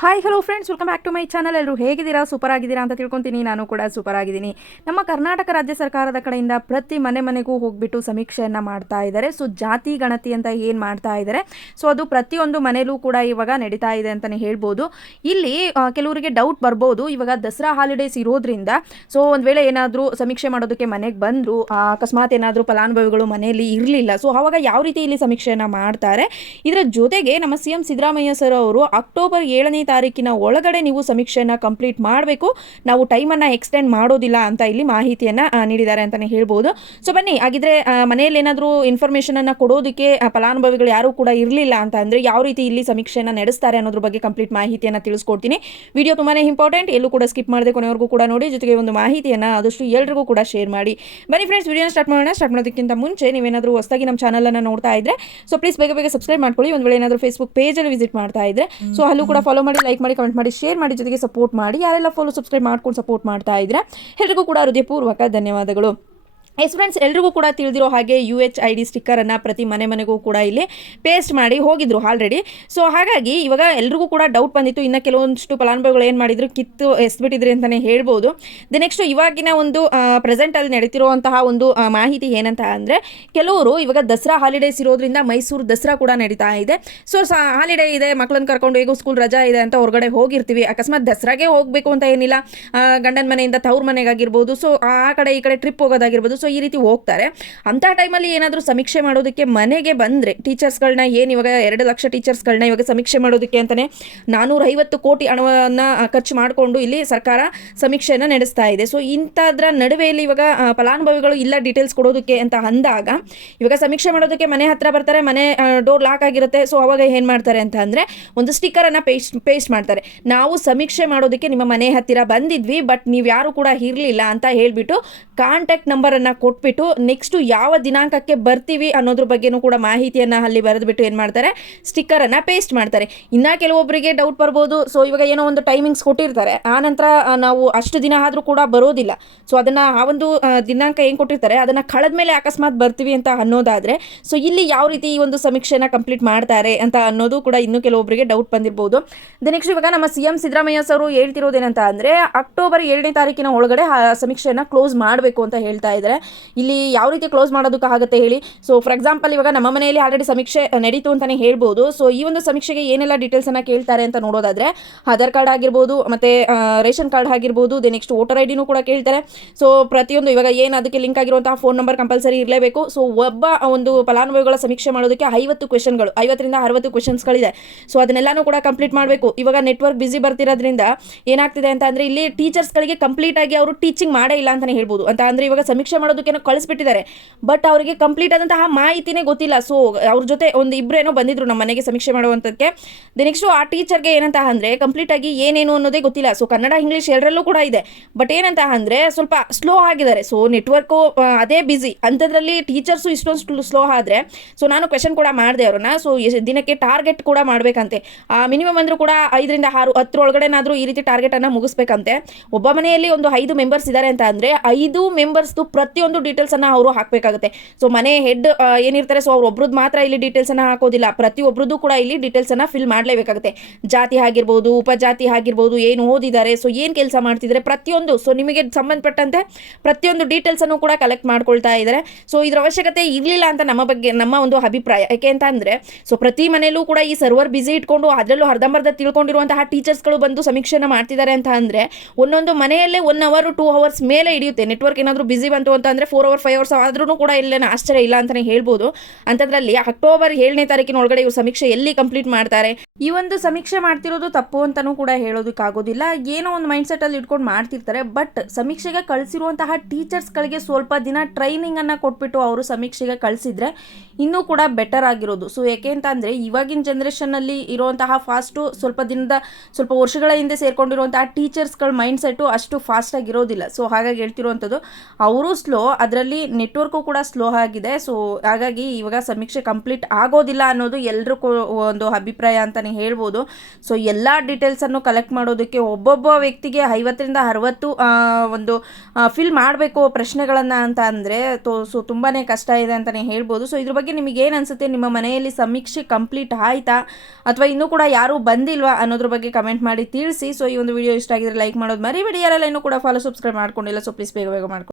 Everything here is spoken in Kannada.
Hi hello friends welcome back to my channel ಎಲ್ಲರೂ ಹೇಗಿದ್ದೀರಾ? ಸೂಪರ್ ಆಗಿದ್ದೀರಾ ಅಂತ ತಿಳ್ಕೊತೀನಿ. ನಾನು ಕೂಡ ಸೂಪರ್ ಆಗಿದ್ದೀನಿ. ನಮ್ಮ ಕರ್ನಾಟಕ ರಾಜ್ಯ ಸರ್ಕಾರದ ಕಡೆಯಿಂದ ಪ್ರತಿ ಮನೆ ಮನೆಗೂ ಹೋಗ್ಬಿಟ್ಟು ಸಮೀಕ್ಷೆಯನ್ನು ಮಾಡ್ತಾ ಇದ್ದಾರೆ. ಸೊ ಜಾತಿ, ಗಣತಿ ಅಂತ ಏನು ಮಾಡ್ತಾ ಇದ್ದಾರೆ? ಸೊ ಅದು ಪ್ರತಿಯೊಂದು ಮನೆಯಲ್ಲೂ ಕೂಡ ಇವಾಗ ನಡೀತಾ ಇದೆ ಅಂತಲೇ ಹೇಳ್ಬೋದು. ಇಲ್ಲಿ ಕೆಲವರಿಗೆ ಡೌಟ್ ಬರ್ಬೋದು. ಇವಾಗ ದಸರಾ ಹಾಲಿಡೇಸ್ ಇರೋದ್ರಿಂದ ಸೊ ಒಂದು ವೇಳೆ ಏನಾದರೂ ಸಮೀಕ್ಷೆ ಮಾಡೋದಕ್ಕೆ ಮನೆಗೆ ಬಂದರು ಅಕಸ್ಮಾತ್ ಏನಾದರೂ ಫಲಾನುಭವಿಗಳು ಮನೆಯಲ್ಲಿ ಇರಲಿಲ್ಲ. ಸೊ ಆವಾಗ ಯಾವ ರೀತಿ ಇಲ್ಲಿ ಸಮೀಕ್ಷೆಯನ್ನು ಮಾಡ್ತಾರೆ? ಇದರ ಜೊತೆಗೆ ನಮ್ಮ ಸಿ ಎಂ ಸಿದ್ದರಾಮಯ್ಯ ಸರ್ ಅವರು ಅಕ್ಟೋಬರ್ ಏಳನೇ ತಾರೀಕಿನ ಒಳಗಡೆ ನೀವು ಸಮೀಕ್ಷೆಯನ್ನು ಕಂಪ್ಲೀಟ್ ಮಾಡಬೇಕು. ನಾವು ಟೈಮನ್ನು ಎಕ್ಸ್ಟೆಂಡ್ ಮಾಡೋದಿಲ್ಲ ಅಂತ ಇಲ್ಲಿ ಮಾಹಿತಿಯನ್ನು ನೀಡಿದ್ದಾರೆ ಅಂತಲೇ ಹೇಳ್ಬೋದು. ಸೊ ಬನ್ನಿ, ಹಾಗಿದ್ರೆ ಮನೆಯಲ್ಲಿ ಏನಾದರೂ ಇನ್ಫಾರ್ಮೇಷನನ್ನು ಕೊಡೋದಕ್ಕೆ ಫಲಾನುಭವಿಗಳು ಯಾರೂ ಕೂಡ ಇರಲಿಲ್ಲ ಅಂತ ಅಂದರೆ ಯಾವ ರೀತಿ ಇಲ್ಲಿ ಸಮೀಕ್ಷೆಯನ್ನು ನಡೆಸ್ತಾರೆ ಅನ್ನೋದ್ರ ಬಗ್ಗೆ ಕಂಪ್ಲೀಟ್ ಮಾಹಿತಿಯನ್ನು ತಿಳಿಸ್ಕೊಡ್ತೀನಿ. ವಿಡಿಯೋ ತುಂಬಾ ಇಂಪಾರ್ಟೆಂಟ್ ಎಲ್ಲೂ ಕೂಡ ಸ್ಕಿಪ್ ಮಾಡದೆ ಕೊನೆವರೆಗೂ ಕೂಡ ನೋಡಿ, ಜೊತೆಗೆ ಒಂದು ಮಾಹಿತಿಯನ್ನು ಆದಷ್ಟು ಎಲ್ರಿಗೂ ಕೂಡ ಶೇರ್ ಮಾಡಿ. ಬನ್ನಿ ಫ್ರೆಂಡ್ಸ್ ವಿಡಿಯೋನ ಸ್ಟಾರ್ಟ್ ಮಾಡೋಣ. ಸ್ಟಾರ್ಟ್ ಮಾಡೋದಕ್ಕಿಂತ ಮುಂಚೆ ನೀವೇನಾದರೂ ಹೊಸದಾಗಿ ನಮ್ಮ ಚಾನಲನ್ನು ನೋಡ್ತಾ ಇದ್ರೆ ಸೊ ಪ್ಲೀಸ್ ಬೇಗ ಬೇಗ ಸಬ್ಸ್ಕ್ರೈಬ್ ಮಾಡ್ಕೊಳ್ಳಿ. ಒಂದು ವೇಳೆ ಏನಾದರೂ ಫೇಸ್ಬುಕ್ ಪೇಜಲ್ಲಿ ವಿಸಿಟ್ ಮಾಡ್ತಾ ಇದ್ರೆ ಸೊ ಅಲ್ಲೂ ಕೂಡ ಫಾಲೋ ಮಾಡಿ. ಲೈಕ್ ಮಾಡಿ ಕಮೆಂಟ್ ಮಾಡಿ ಶೇರ್ ಮಾಡಿ ಜೊತೆಗೆ ಸಪೋರ್ಟ್ ಮಾಡಿ. ಯಾರೆಲ್ಲ ಫಾಲೋ ಸಬ್ಸ್ಕ್ರೈಬ್ ಮಾಡ್ಕೊಂಡು ಸಪೋರ್ಟ್ ಮಾಡ್ತಾ ಇದ್ರೆ ಎಲ್ರಿಗೂ ಕೂಡ ಹೃದಯಪೂರ್ವಕ ಧನ್ಯವಾದಗಳು. ಎಸ್ ಫ್ರೆಂಡ್ಸ್ ಎಲ್ರಿಗೂ ಕೂಡ ತಿಳಿದಿರೋ ಹಾಗೆ ಯು ಎಚ್ ಐ ಡಿ ಸ್ಟಿಕ್ಕರನ್ನು ಪ್ರತಿ ಮನೆ ಮನೆಗೂ ಕೂಡ ಇಲ್ಲಿ ಪೇಸ್ಟ್ ಮಾಡಿ ಹೋಗಿದ್ರು ಆಲ್ರೆಡಿ ಸೊ ಹಾಗಾಗಿ ಇವಾಗ ಎಲ್ರಿಗೂ ಕೂಡ ಡೌಟ್ ಬಂದಿತ್ತು. ಇನ್ನು ಕೆಲವೊಂದಿಷ್ಟು ಫಲಾನುಭವಿಗಳು ಏನು ಮಾಡಿದ್ರು? ಕಿತ್ತು, ಎಸ್ಬಿಟ್ಟಿದ್ರಿ ಅಂತಲೇ ಹೇಳ್ಬೋದು. ದ ನೆಕ್ಸ್ಟ್ ಇವಾಗಿನ ಒಂದು ಪ್ರೆಸೆಂಟಲ್ಲಿ ನಡೀತಿರುವಂತಹ ಒಂದು ಮಾಹಿತಿ ಏನಂತ ಅಂದರೆ, ಕೆಲವರು ಇವಾಗ ದಸರಾ ಹಾಲಿಡೇಸ್ ಇರೋದ್ರಿಂದ ಮೈಸೂರು ದಸರಾ ಕೂಡ ನಡೀತಾ ಇದೆ. ಸೊ ಹಾಲಿಡೇ ಇದೆ ಮಕ್ಕಳನ್ನ ಕರ್ಕೊಂಡು ಹೇಗೂ ಸ್ಕೂಲ್ ರಜಾ ಇದೆ ಅಂತ ಹೊರಗಡೆ ಹೋಗಿರ್ತೀವಿ. ಅಕಸ್ಮಾತ್ ದಸರಾಗೆ ಹೋಗಬೇಕು ಅಂತ ಏನಿಲ್ಲ. ಗಂಡನ ಮನೆಯಿಂದ ತವ್ರ ಮನೆಗಾಗಿರ್ಬೋದು. ಸೊ ಆ ಕಡೆ ಈ ಕಡೆ ಟ್ರಿಪ್ ಹೋಗೋದಾಗಿರ್ಬೋದು. ಸೊ ಈ ರೀತಿ ಹೋಗ್ತಾರೆ. ಅಂಥ ಟೈಮಲ್ಲಿ ಏನಾದರೂ ಸಮೀಕ್ಷೆ ಮಾಡೋದಕ್ಕೆ ಮನೆಗೆ ಬಂದರೆ ಟೀಚರ್ಸ್ಗಳನ್ನ ಏನು ಇವಾಗ ಎರಡು ಲಕ್ಷ ಟೀಚರ್ಸ್ಗಳನ್ನ ಇವಾಗ ಸಮೀಕ್ಷೆ ಮಾಡೋದಕ್ಕೆ ಅಂತಲೇ ನಾನ್ನೂರೈವತ್ತು ಕೋಟಿ ಹಣವನ್ನು ಖರ್ಚು ಮಾಡಿಕೊಂಡು ಇಲ್ಲಿ ಸರ್ಕಾರ ಸಮೀಕ್ಷೆಯನ್ನು ನಡೆಸ್ತಾ ಇದೆ. ಸೊ ಇಂಥದ್ರ ನಡುವೆಯಲ್ಲಿ ಇವಾಗ ಫಲಾನುಭವಿಗಳು ಇಲ್ಲ ಡೀಟೇಲ್ಸ್ ಕೊಡೋದಕ್ಕೆ ಅಂತ ಅಂದಾಗ ಇವಾಗ ಸಮೀಕ್ಷೆ ಮಾಡೋದಕ್ಕೆ ಮನೆ ಹತ್ರ ಬರ್ತಾರೆ, ಮನೆ ಡೋರ್ ಲಾಕ್ ಆಗಿರುತ್ತೆ. ಸೊ ಅವಾಗ ಏನು ಮಾಡ್ತಾರೆ ಅಂತ ಅಂದರೆ ಒಂದು ಸ್ಟಿಕ್ಕರನ್ನು ಪೇಸ್ಟ್ ಪೇಸ್ಟ್ ಮಾಡ್ತಾರೆ. ನಾವು ಸಮೀಕ್ಷೆ ಮಾಡೋದಕ್ಕೆ ನಿಮ್ಮ ಮನೆ ಹತ್ತಿರ ಬಂದಿದ್ವಿ ಬಟ್ ನೀವು ಯಾರು ಕೂಡ ಇರಲಿಲ್ಲ ಅಂತ ಹೇಳಿಬಿಟ್ಟು ಕಾಂಟ್ಯಾಕ್ಟ್ ನಂಬರನ್ನು ಕೊಟ್ಬಿಟ್ಟು ನೆಕ್ಸ್ಟು ಯಾವ ದಿನಾಂಕಕ್ಕೆ ಬರ್ತೀವಿ ಅನ್ನೋದ್ರ ಬಗ್ಗೆನೂ ಕೂಡ ಮಾಹಿತಿಯನ್ನು ಅಲ್ಲಿ ಬರೆದ್ಬಿಟ್ಟು ಏನು ಮಾಡ್ತಾರೆ? ಸ್ಟಿಕ್ಕರನ್ನು ಪೇಸ್ಟ್ ಮಾಡ್ತಾರೆ. ಇನ್ನು ಕೆಲವೊಬ್ಬರಿಗೆ ಡೌಟ್ ಬರ್ಬೋದು. ಸೊ ಇವಾಗ ಏನೋ ಒಂದು ಟೈಮಿಂಗ್ಸ್ ಕೊಟ್ಟಿರ್ತಾರೆ. ಆ ನಂತರ ನಾವು ಅಷ್ಟು ದಿನ ಆದರೂ ಕೂಡ ಬರೋದಿಲ್ಲ. ಸೊ ಅದನ್ನು ಆ ಒಂದು ದಿನಾಂಕ ಏನು ಕೊಟ್ಟಿರ್ತಾರೆ? ಅದನ್ನು ಕಳೆದ ಮೇಲೆ ಅಕಸ್ಮಾತ್ ಬರ್ತೀವಿ ಅಂತ ಅನ್ನೋದಾದರೆ ಸೊ ಇಲ್ಲಿ ಯಾವ ರೀತಿ ಈ ಒಂದು ಸಮೀಕ್ಷೆನ ಕಂಪ್ಲೀಟ್ ಮಾಡ್ತಾರೆ ಅಂತ ಅನ್ನೋದು ಕೂಡ ಇನ್ನೂ ಕೆಲವೊಬ್ಬರಿಗೆ ಡೌಟ್ ಬಂದಿರ್ಬೋದು. ದ ನೆಕ್ಸ್ಟ್ ಇವಾಗ ನಮ್ಮ ಸಿ ಎಂ ಸಿದ್ದರಾಮಯ್ಯ ಸರ್ ಹೇಳ್ತಿರೋದೇನಂತ ಅಂದರೆ ಅಕ್ಟೋಬರ್ ಏಳನೇ ತಾರೀಕಿನ ಒಳಗಡೆ, ಆ, ಸಮೀಕ್ಷೆಯನ್ನು ಕ್ಲೋಸ್ ಮಾಡಬೇಕು ಅಂತ ಹೇಳ್ತಾ ಇದ್ದಾರೆ. ಇಲ್ಲಿ ಯಾವ ರೀತಿ ಕ್ಲೋಸ್ ಮಾಡೋದಕ್ಕಾಗುತ್ತೆ ಹೇಳಿ. ಸೊ ಫಾರ್ ಎಕ್ಸಾಂಪಲ್ ಇವಾಗ ನಮ್ಮ ಮನೆಯಲ್ಲಿ ಆಲ್ರೆಡಿ ಸಮೀಕ್ಷೆ ನಡೀತು ಅಂತಲೇ ಹೇಳ್ಬೋದು. ಸೊ ಈ ಒಂದು ಸಮೀಕ್ಷೆಗೆ ಏನೆಲ್ಲ ಡೀಟೇಲ್ಸನ್ನು ಕೇಳ್ತಾರೆ ಅಂತ ನೋಡೋದಾದರೆ, ಆಧಾರ್ ಕಾರ್ಡ್ ಆಗಿರ್ಬೋದು, ಮತ್ತು ರೇಷನ್ ಕಾರ್ಡ್ ಆಗಿರ್ಬೋದು ದೆ ನೆಕ್ಸ್ಟ್ ವೋಟರ್ ಐ ಡಿನೂ ಕೂಡ ಕೇಳ್ತಾರೆ. ಸೊ ಪ್ರತಿಯೊಂದು ಇವಾಗ ಏನು ಅದಕ್ಕೆ ಲಿಂಕ್ ಆಗಿರುವಂತಹ ಫೋನ್ ನಂಬರ್ ಕಂಪಲ್ಸರಿ ಇರಲೇಬೇಕು. ಸೊ ಒಬ್ಬ ಒಂದು ಫಲಾನುಭವಿಗಳ ಸಮೀಕ್ಷೆ ಮಾಡೋದಕ್ಕೆ ಐವತ್ತು ಕ್ವೆಶನ್ಗಳು ಐವತ್ತರಿಂದ ಅರವತ್ತು ಕ್ವೆಶನ್ಸ್ಗಳಿದೆ ಸೊ ಅದನ್ನೆಲ್ಲನೂ ಕೂಡ ಕಂಪ್ಲೀಟ್ ಮಾಡಬೇಕು. ಇವಾಗ ನೆಟ್ವರ್ಕ್ ಬಿಸಿ ಬರ್ತಿರೋದ್ರಿಂದ ಏನಾಗ್ತಿದೆ ಅಂತ ಅಂದರೆ ಇಲ್ಲಿ ಟೀಚರ್ಸ್ಗಳಿಗೆ ಕಂಪ್ಲೀಟ್ ಆಗಿ ಅವರು ಟೀಚಿಂಗ್ ಮಾಡೇ ಇಲ್ಲ ಅಂತಲೇ ಹೇಳ್ಬೋದು. ಅಂತ ಅಂದರೆ ಇವಾಗ ಸಮೀಕ್ಷೆ ಮಾಡೋದಕ್ಕೇನೋ ಕಳಿಸ್ಬಿಟ್ಟಿದ್ದಾರೆ. ಬಟ್ ಅವರಿಗೆ ಕಂಪ್ಲೀಟ್ ಆದಂತಹ ಮಾಹಿತಿನೇ ಗೊತ್ತಿಲ್ಲ. ಸೊ ಅವ್ರ ಜೊತೆ ಒಂದು ಇಬ್ಬರೇನೋ ಬಂದಿದ್ರು ನಮ್ಮ ಮನೆಗೆ ಸಮೀಕ್ಷೆ ಮಾಡುವಂಥದ್ದಕ್ಕೆ ದಿ ನೆಕ್ಸ್ಟು ಆ ಟೀಚರ್ಗೆ ಏನಂತ ಅಂದರೆ ಕಂಪ್ಲೀಟ್ ಆಗಿ ಏನೇನು ಅನ್ನೋದೇ ಗೊತ್ತಿಲ್ಲ. ಸೊ ಕನ್ನಡ ಇಂಗ್ಲೀಷ್ ಎರಡರಲ್ಲೂ ಕೂಡ ಇದೆ. ಬಟ್ ಏನಂತ ಅಂದರೆ ಸ್ವಲ್ಪ ಸ್ಲೋ ಆಗಿದ್ದಾರೆ. ಸೊ ನೆಟ್ವರ್ಕು ಅದೇ ಬಿಸಿ ಅಂಥದ್ರಲ್ಲಿ ಟೀಚರ್ಸು ಇಷ್ಟೊಂದು ಸ್ಲೋ ಆದರೆ ಸೊ ನಾನು ಕ್ವೆಶನ್ ಕೂಡ ಮಾಡಿದೆ ಅವ್ರನ್ನ. ಸೊ ದಿನಕ್ಕೆ ಟಾರ್ಗೆಟ್ ಕೂಡ ಮಾಡಬೇಕಂತೆ. ಮಿನಿಮಮ್ ಅಂದರೂ ಕೂಡ ಐದರಿಂದ ಆರು ಹತ್ತರೊಳಗಡೆನಾದರೂ ಈ ರೀತಿ ಟಾರ್ಗೆಟನ್ನು ಮುಗಿಸ್ಬೇಕಂತೆ. ಒಬ್ಬ ಮನೆಯಲ್ಲಿ ಒಂದು ಐದು ಮೆಂಬರ್ಸ್ ಇದ್ದಾರೆ ಅಂತ ಅಂದರೆ ಐದು ಮೆಂಬರ್ಸ್ದು ಪ್ರತಿಯೊಂದು ಡೀಟೇಲ್ಸನ್ನು ಅವರು ಹಾಕಬೇಕಾಗುತ್ತೆ. ಸೊ ಮನೆ ಹೆಡ್ ಏನಿರ್ತಾರೆ ಸೊ ಅವ್ರು ಒಬ್ರದ್ದು ಮಾತ್ರ ಇಲ್ಲಿ ಡೀಟೇಲ್ಸನ್ನು ಹಾಕೋದಿಲ್ಲ. ಪ್ರತಿಯೊಬ್ಬರದ್ದು ಕೂಡ ಇಲ್ಲಿ ಡೀಟೇಲ್ಸನ್ನು ಫಿಲ್ ಮಾಡಲೇಬೇಕಾಗುತ್ತೆ. ಜಾತಿ ಆಗಿರ್ಬೋದು, ಉಪಜಾತಿ ಆಗಿರ್ಬೋದು, ಏನು ಓದಿದ್ದಾರೆ ಸೊ ಏನು ಕೆಲಸ ಮಾಡ್ತಿದ್ದಾರೆ, ಪ್ರತಿಯೊಂದು. ಸೊ ನಿಮಗೆ ಸಂಬಂಧಪಟ್ಟಂತೆ ಪ್ರತಿಯೊಂದು ಡೀಟೇಲ್ಸನ್ನು ಕೂಡ ಕಲೆಕ್ಟ್ ಮಾಡ್ಕೊಳ್ತಾ ಇದ್ದಾರೆ. ಸೊ ಇದರ ಅವಶ್ಯಕತೆ ಇರಲಿಲ್ಲ ಅಂತ ನಮ್ಮ ಬಗ್ಗೆ, ನಮ್ಮ ಒಂದು ಅಭಿಪ್ರಾಯ. ಯಾಕೆ ಅಂತ ಅಂದರೆ ಸೊ ಪ್ರತಿ ಮನೆಯಲ್ಲೂ ಕೂಡ ಈ ಸರ್ವರ್ ಬಿಸಿ ಇಟ್ಕೊಂಡು ಅದರಲ್ಲೂ ಅರ್ಧಂಬರ್ಧ ತಿಳ್ಕೊಂಡಿರುವಂತಹ ಟೀಚರ್ಸ್ಗಳು ಬಂದು ಸಮೀಕ್ಷೆನ ಮಾಡ್ತಿದ್ದಾರೆ ಅಂತ ಅಂದರೆ, ಒಂದೊಂದು ಮನೆಯಲ್ಲೇ ಒನ್ ಅವರ್ ಟೂ ಅವರ್ಸ್ ಮೇಲೆ ಹಿಡಿಯುತ್ತೆ. ನೆಟ್ವರ್ಕ್ ಏನಾದರೂ ಬಿಸಿ ಬಂತು ಅಂತ ಅಂದರೆ ಫೋರ್ ಅವರ್ ಫೈವ್ ಅವರ್ಸ್ ಆದ್ರೂ ಕೂಡ ಇಲ್ಲೇನು ಆಶ್ಚರ್ಯ ಇಲ್ಲ ಅಂತಲೇ ಹೇಳ್ಬೋದು. ಅಂಥದ್ರಲ್ಲಿ ಅಕ್ಟೋಬರ್ ಏಳನೇ ತಾರೀಕಿನ ಒಳಗಡೆ ಇವರು ಸಮೀಕ್ಷೆ ಎಲ್ಲಿ ಕಂಪ್ಲೀಟ್ ಮಾಡ್ತಾರೆ? ಈ ಒಂದು ಸಮೀಕ್ಷೆ ಮಾಡ್ತಿರೋದು ತಪ್ಪು ಅಂತಲೂ ಕೂಡ ಹೇಳೋದಕ್ಕಾಗೋದಿಲ್ಲ. ಏನೋ ಒಂದು ಮೈಂಡ್ಸೆಟ್ಟಲ್ಲಿ ಇಟ್ಕೊಂಡು ಮಾಡ್ತಿರ್ತಾರೆ. ಬಟ್ ಸಮೀಕ್ಷೆಗೆ ಕಳಿಸಿರುವಂತಹ ಟೀಚರ್ಸ್ಗಳಿಗೆ ಸ್ವಲ್ಪ ದಿನ ಟ್ರೈನಿಂಗನ್ನು ಕೊಟ್ಬಿಟ್ಟು ಅವರು ಸಮೀಕ್ಷೆಗೆ ಕಳಿಸಿದ್ರೆ ಇನ್ನೂ ಕೂಡ ಬೆಟರ್ ಆಗಿರೋದು. ಸೊ ಯಾಕೆ ಅಂತ ಅಂದರೆ ಇವಾಗಿನ ಜನ್ರೇಷನ್ನಲ್ಲಿ ಇರುವಂತಹ ಫಾಸ್ಟು ಸ್ವಲ್ಪ ದಿನದ ಸ್ವಲ್ಪ ವರ್ಷಗಳ ಹಿಂದೆ ಸೇರ್ಕೊಂಡಿರುವಂತಹ ಟೀಚರ್ಸ್ಗಳ ಮೈಂಡ್ಸೆಟ್ಟು ಅಷ್ಟು ಫಾಸ್ಟಾಗಿರೋದಿಲ್ಲ ಸೊ ಹಾಗಾಗಿ ಹೇಳ್ತಿರುವಂಥದ್ದು, ಅವರು ಸ್ಲೋ ಅದರಲ್ಲಿ ನೆಟ್ವರ್ಕು ಕೂಡ ಸ್ಲೋ ಆಗಿದೆ. ಸೊ ಹಾಗಾಗಿ ಇವಾಗ ಸಮೀಕ್ಷೆ ಕಂಪ್ಲೀಟ್ ಆಗೋದಿಲ್ಲ ಅನ್ನೋದು ಎಲ್ಲರೂ ಒಂದು ಅಭಿಪ್ರಾಯ ಅಂತಲೇ ಹೇಳ್ಬೋದು. ಸೊ ಎಲ್ಲ ಡೀಟೇಲ್ಸನ್ನು ಕಲೆಕ್ಟ್ ಮಾಡೋದಕ್ಕೆ ಒಬ್ಬೊಬ್ಬ ವ್ಯಕ್ತಿಗೆ ಐವತ್ತರಿಂದ ಅರವತ್ತು ಒಂದು ಫಿಲ್ ಮಾಡಬೇಕು ಪ್ರಶ್ನೆಗಳನ್ನು ಅಂತ ಅಂದರೆ ಸೊ ತುಂಬಾ ಕಷ್ಟ ಇದೆ ಅಂತಲೇ ಹೇಳ್ಬೋದು. ಸೊ ಇದ್ರ ಬಗ್ಗೆ ನಿಮಗೆ ಏನು ಅನಿಸುತ್ತೆ? ನಿಮ್ಮ ಮನೆಯಲ್ಲಿ ಸಮೀಕ್ಷೆ ಕಂಪ್ಲೀಟ್ ಆಯಿತಾ? ಅಥವಾ ಇನ್ನೂ ಕೂಡ ಯಾರೂ ಬಂದಿಲ್ವಾ ಅನ್ನೋದ್ರ ಬಗ್ಗೆ ಕಮೆಂಟ್ ಮಾಡಿ ತಿಳಿಸಿ. ಸೊ ಈ ಒಂದು ವಿಡಿಯೋ ಇಷ್ಟ ಆಗಿದ್ರೆ ಲೈಕ್ ಮಾಡೋದು ಮರಿಬೇಡಿ. ಯಾರೆಲ್ಲ ಇನ್ನೂ ಕೂಡ ಫಾಲೋ ಸಬ್ಸ್ಕ್ರೈಬ್ ಮಾಡ್ಕೊಂಡಿಲ್ಲ ಸೊ ಪ್ಲೀಸ್ ಬೇಗ ಬೇಗ ಮಾಡ್ಕೊಂಡು